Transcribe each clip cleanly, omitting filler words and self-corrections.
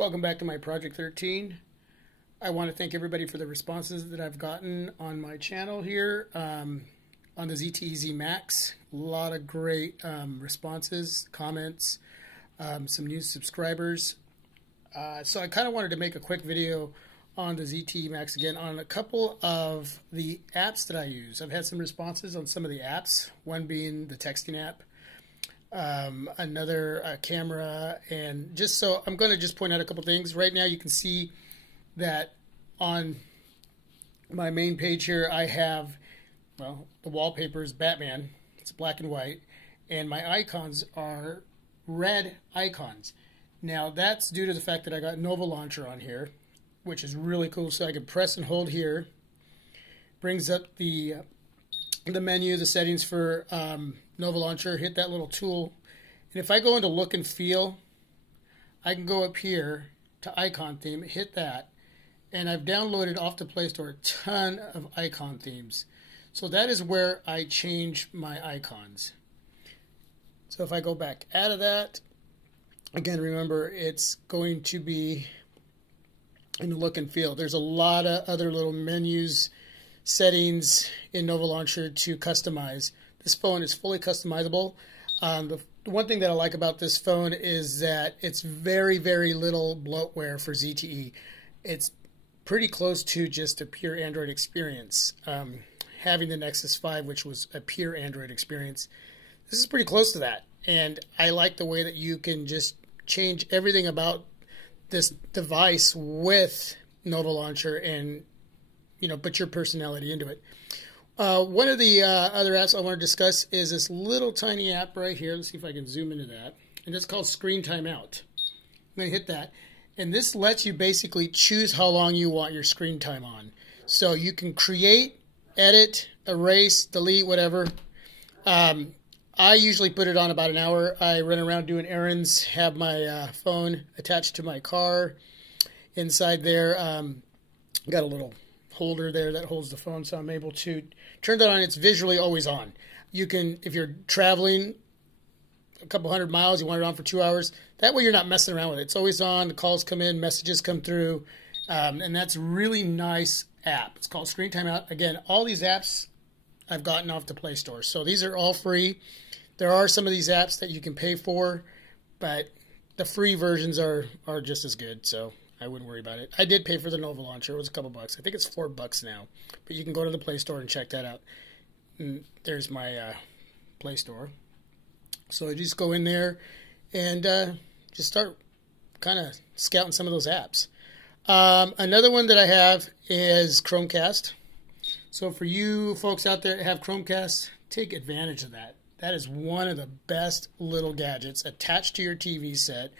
Welcome back to my Project 13. I want to thank everybody for the responses that I've gotten on my channel here on the ZTE ZMax. A lot of great responses, comments, some new subscribers. So I kind of wanted to make a quick video on the ZTE Max again on a couple of the apps that I use. I've had some responses on some of the apps, one being the texting app, another camera, and just so I'm going to just point out a couple things. Right now you can see that on my main page here I have, well, the wallpaper is Batman. It's black and white, and my icons are red icons. Now that's due to the fact that I got Nova Launcher on here, which is really cool. So I can press and hold here, brings up the menu, the settings for Nova Launcher, hit that little tool, and if I go into look and feel, I can go up here to icon theme, hit that, and I've downloaded off the Play Store a ton of icon themes. So that is where I change my icons. So if I go back out of that, again, remember it's going to be in the look and feel. There's a lot of other little menus, settings in Nova Launcher to customize. This phone is fully customizable. The one thing that I like about this phone is that it's very, very little bloatware for ZTE. It's pretty close to just a pure Android experience. Having the Nexus 5, which was a pure Android experience, this is pretty close to that. And I like the way that you can just change everything about this device with Nova Launcher and, you know, put your personality into it. One of the other apps I want to discuss is this little tiny app right here. Let's see if I can zoom into that. And it's called Screen Timeout. I'm going to hit that. And this lets you basically choose how long you want your screen time on. So you can create, edit, erase, delete, whatever. I usually put it on about an hour. I run around doing errands, have my phone attached to my car. Inside there, got a little holder there that holds the phone, so I'm able to turn that on. It's visually always on. You can, if you're traveling a couple hundred miles, you want it on for 2 hours, that way you're not messing around with it. It's always on, the calls come in, messages come through, and that's a really nice app. It's called Screen Timeout. Again, all these apps I've gotten off the Play Store, so these are all free. There are some of these apps that you can pay for, but the free versions are just as good, so I wouldn't worry about it. I did pay for the Nova Launcher. It was a couple bucks. I think it's $4 now, but you can go to the Play Store and check that out. And there's my Play Store. So I just go in there and just start kind of scouting some of those apps. Another one that I have is Chromecast. So for you folks out there that have Chromecast, take advantage of that. That is one of the best little gadgets attached to your TV set.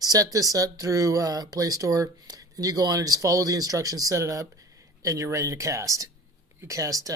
Set this up through Play Store, and you go on and just follow the instructions, set it up, and you're ready to cast. You cast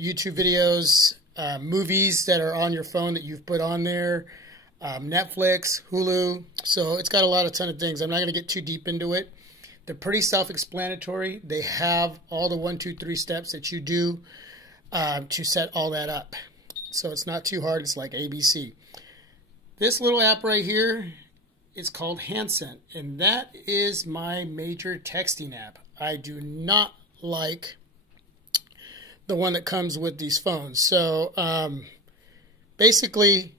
YouTube videos, movies that are on your phone that you've put on there, Netflix, Hulu. So it's got a ton of things. I'm not going to get too deep into it. They're pretty self-explanatory. They have all the 1, 2, 3 steps that you do to set all that up. So it's not too hard. It's like ABC. This little app right here is called Handcent, and that is my major texting app. I do not like the one that comes with these phones. So basically,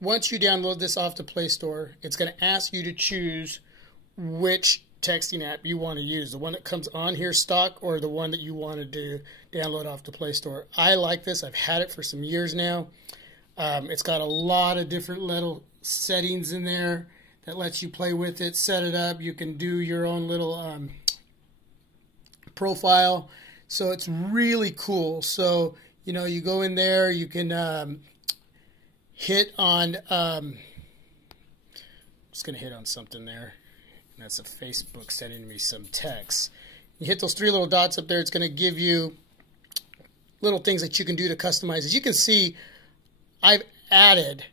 once you download this off the Play Store, it's going to ask you to choose which texting app you want to use, the one that comes on here stock or the one that you wanted to download off the Play Store. I like this. I've had it for some years now. It's got a lot of different little settings in there that lets you play with it, set it up. You can do your own little profile. So it's really cool. So, you know, you go in there, you can hit on, just going to hit on something there. And that's a Facebook sending me some text. You hit those 3 little dots up there. It's going to give you little things that you can do to customize. As you can see, I've added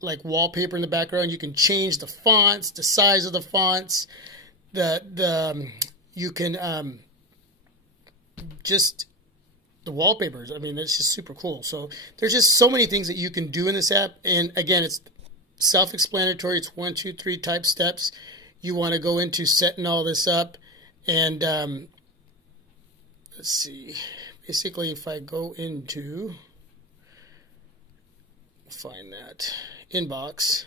like wallpaper in the background. You can change the fonts, the size of the fonts, you can just the wallpapers. I mean, it's just super cool. So there's just so many things that you can do in this app. And again, it's self-explanatory. It's 1, 2, 3 type steps. You want to go into setting all this up. And let's see. Basically, if I go into, find that inbox,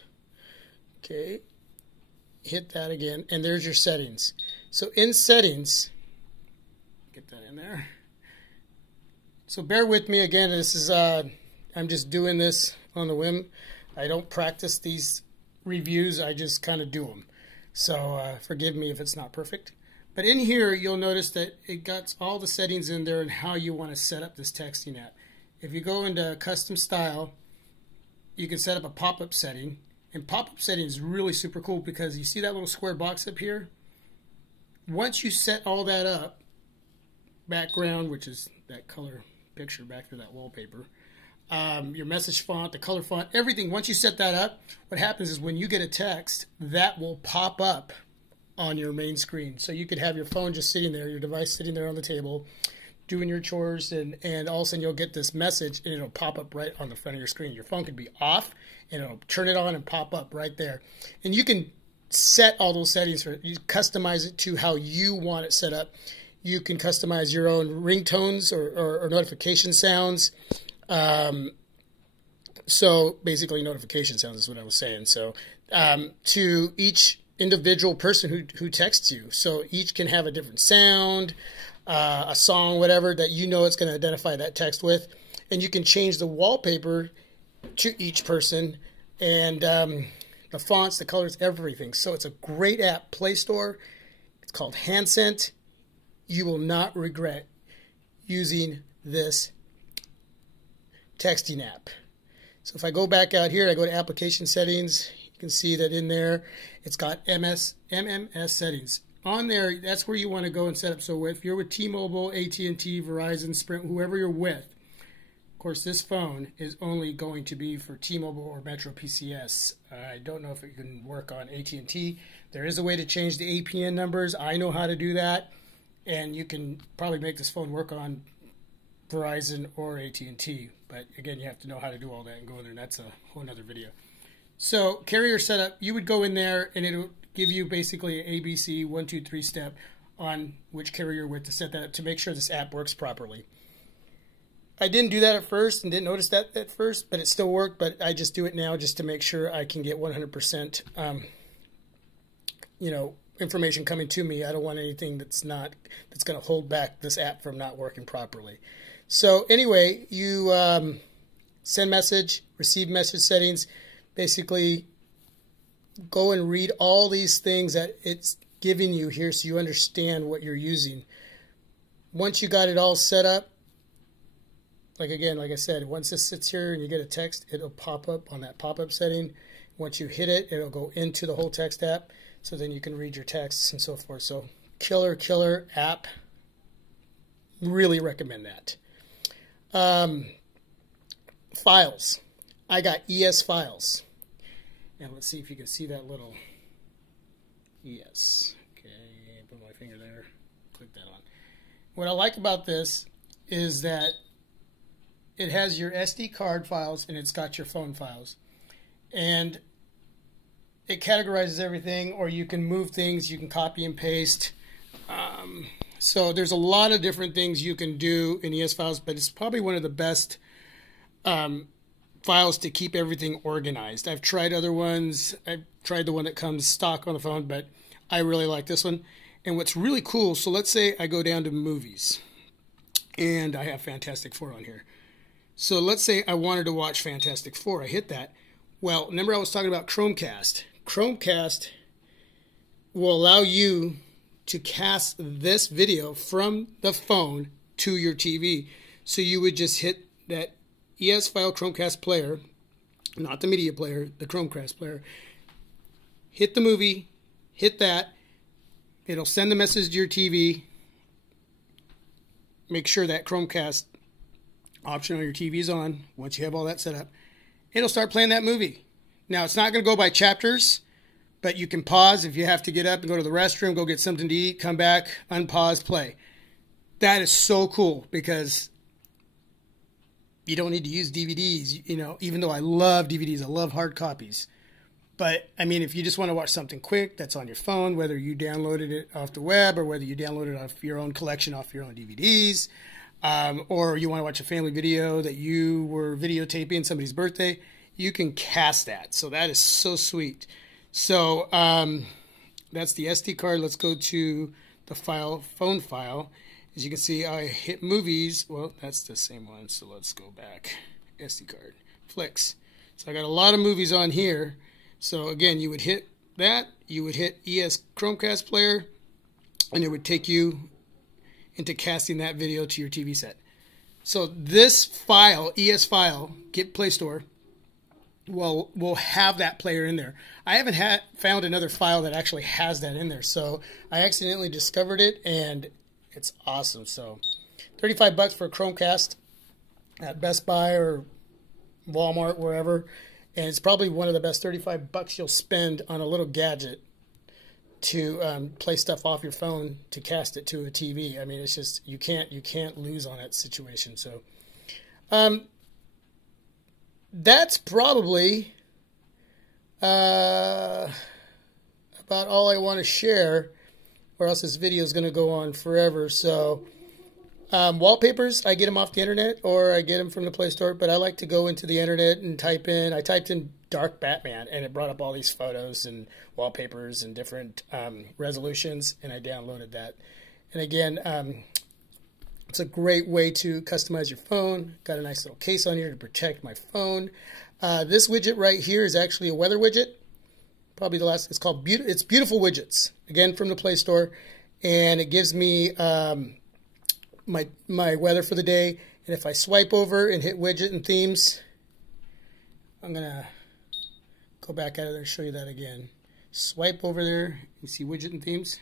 okay, hit that again, and there's your settings. So in settings, get that in there. So bear with me again. This is I'm just doing this on the whim. I don't practice these reviews. I just kind of do them. So forgive me if it's not perfect. But in here, you'll notice that it got all the settings in there and how you want to set up this texting app. If you go into custom style, you can set up a pop-up setting. And pop-up setting is really super cool because you see that little square box up here? Once you set all that up, background, which is that color picture back to that wallpaper, your message font, the color font, everything, once you set that up, what happens is when you get a text, that will pop up on your main screen. So you could have your phone just sitting there, your device sitting there on the table, doing your chores, and all of a sudden you'll get this message and it'll pop up right on the front of your screen. Your phone could be off and it'll turn it on and pop up right there. And you can set all those settings for it. You customize it to how you want it set up. You can customize your own ringtones or notification sounds. So basically notification sounds is what I was saying. So to each individual person who texts you. So each can have a different sound, a song, whatever, that you know it's going to identify that text with. And you can change the wallpaper to each person and the fonts, the colors, everything. So it's a great app. Play Store. It's called Handcent. You will not regret using this texting app. So if I go back out here, I go to application settings, you can see that in there, it's got MMS settings. On there, that's where you want to go and set up. So if you're with T-Mobile, AT&T, Verizon, Sprint, whoever you're with, of course, this phone is only going to be for T-Mobile or Metro PCS. I don't know if it can work on AT&T. There is a way to change the APN numbers. I know how to do that. And you can probably make this phone work on Verizon or AT&T. But again, you have to know how to do all that and go in there. And that's a whole nother video. So carrier setup, you would go in there and it'll give you basically an ABC 1, 2, 3 step on which carrier you're with to set that up to make sure this app works properly. I didn't do that at first and didn't notice that at first, but it still worked. But I just do it now just to make sure I can get 100%, information coming to me. I don't want anything that's going to hold back this app from not working properly. So anyway, you send message, receive message settings. Basically, go and read all these things that it's giving you here so you understand what you're using. Once you got it all set up, like I said, once this sits here and you get a text, it'll pop up on that pop-up setting. Once you hit it, it'll go into the whole text app. So then you can read your texts and so forth. So killer app. Really recommend that. Files. I got ES files. And let's see if you can see that little ES. Okay, put my finger there. Click that on. What I like about this is that it has your SD card files and it's got your phone files. And it categorizes everything, or you can move things, you can copy and paste. So there's a lot of different things you can do in ES files, but it's probably one of the best files to keep everything organized. I've tried other ones. I've tried the one that comes stock on the phone, but I really like this one. And what's really cool, so let's say I go down to movies, and I have Fantastic Four on here. So let's say I wanted to watch Fantastic Four. I hit that. Well, remember I was talking about Chromecast. Chromecast will allow you to cast this video from the phone to your TV. So you would just hit that ES file Chromecast player, not the media player, the Chromecast player. Hit the movie, hit that. It'll send the message to your TV. Make sure that Chromecast option on your TV is on. Once you have all that set up, it'll start playing that movie. Now, it's not going to go by chapters, but you can pause if you have to get up and go to the restroom, go get something to eat, come back, unpause, play. That is so cool because you don't need to use DVDs, even though I love DVDs. I love hard copies. But I mean, if you just want to watch something quick that's on your phone, whether you downloaded it off the web or whether you downloaded it off your own collection, off your own DVDs, or you want to watch a family video that you were videotaping somebody's birthday, you can cast that. So that is so sweet. So that's the SD card. Let's go to the file, phone file. As you can see, I hit movies. Well, that's the same one. So let's go back. SD card, flicks. So I got a lot of movies on here. So again, you would hit that, you would hit ES Chromecast player, and it would take you into casting that video to your TV set. So this file, ES file, Get Play Store, will have that player in there. I haven't found another file that actually has that in there. So I accidentally discovered it, and it's awesome. So $35 for a Chromecast at Best Buy or Walmart, wherever. And it's probably one of the best $35 you'll spend on a little gadget to play stuff off your phone to cast it to a TV. I mean, it's just you can't lose on that situation. So that's probably about all I want to share, or else this video is going to go on forever. So wallpapers, I get them off the internet or I get them from the Play Store, but I like to go into the internet and I typed in Dark Batman, and it brought up all these photos and wallpapers and different resolutions, and I downloaded that. And again, it's a great way to customize your phone. Got a nice little case on here to protect my phone. This widget right here is actually a weather widget. Probably the last, it's called it's Beautiful Widgets, again from the Play Store, and it gives me my weather for the day. And if I swipe over and hit widget and themes, I'm gonna go back out of there and show you that again. Swipe over there and see widget and themes.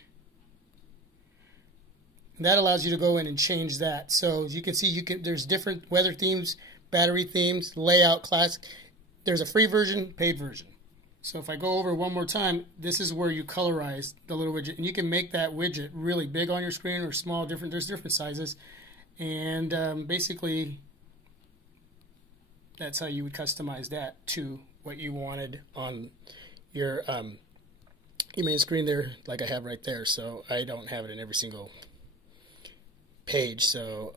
And that allows you to go in and change that. So as you can see, there's different weather themes, battery themes, layout, classic. There's a free version, paid version. So if I go over one more time, this is where you colorize the little widget, and you can make that widget really big on your screen or small. There's different sizes, and basically that's how you would customize that to what you wanted on your main screen there, like I have right there. So I don't have it in every single page, so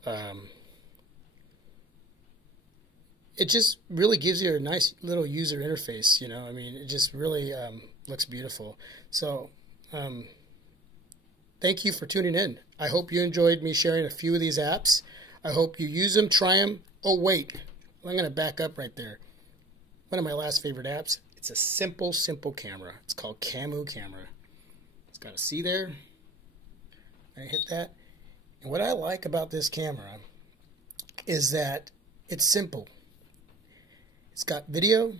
it just really gives you a nice little user interface, you know. I mean, it just really looks beautiful. So thank you for tuning in. I hope you enjoyed me sharing a few of these apps. I hope you use them, try them. Oh wait, I'm going to back up right there. One of my last favorite apps. It's a simple camera. It's called Camu Camera. It's got a C there. I hit that. And what I like about this camera is that it's simple. It's got video.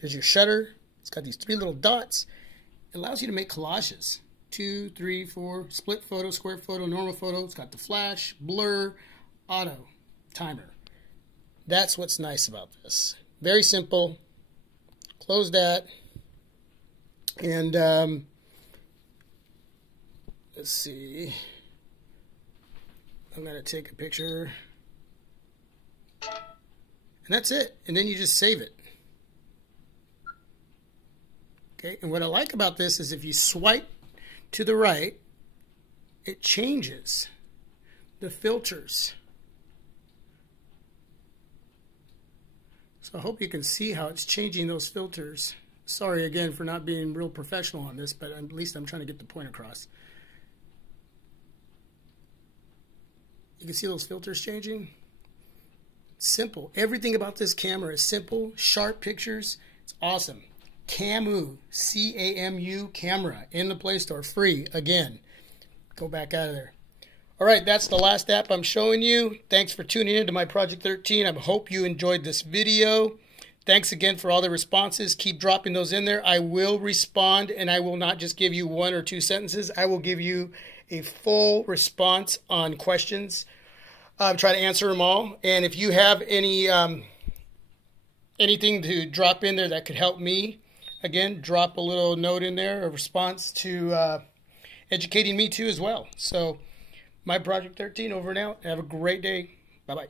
There's your shutter. It's got these 3 little dots. It allows you to make collages. 2, 3, 4, split photo, square photo, normal photo. It's got the flash, blur, auto, timer. That's what's nice about this. Very simple. Close that. And let's see. I'm going to take a picture. And that's it. And then you just save it. Okay. And what I like about this is if you swipe to the right, it changes the filters. So I hope you can see how it's changing those filters. Sorry again for not being real professional on this, but at least I'm trying to get the point across. You can see those filters changing. Simple. Everything about this camera is simple. Sharp pictures. It's awesome. Camu, C-A-M-U camera in the Play Store. Free. Again. Go back out of there. All right, that's the last app I'm showing you. Thanks for tuning in to my Project 13. I hope you enjoyed this video. Thanks again for all the responses. Keep dropping those in there. I will respond, and I will not just give you 1 or 2 sentences. I will give you a full response on questions. Try to answer them all. And if you have any anything to drop in there that could help me, again, drop a little note in there, a response to educating me too as well. So, my Project 13 over and out. Have a great day. Bye-bye.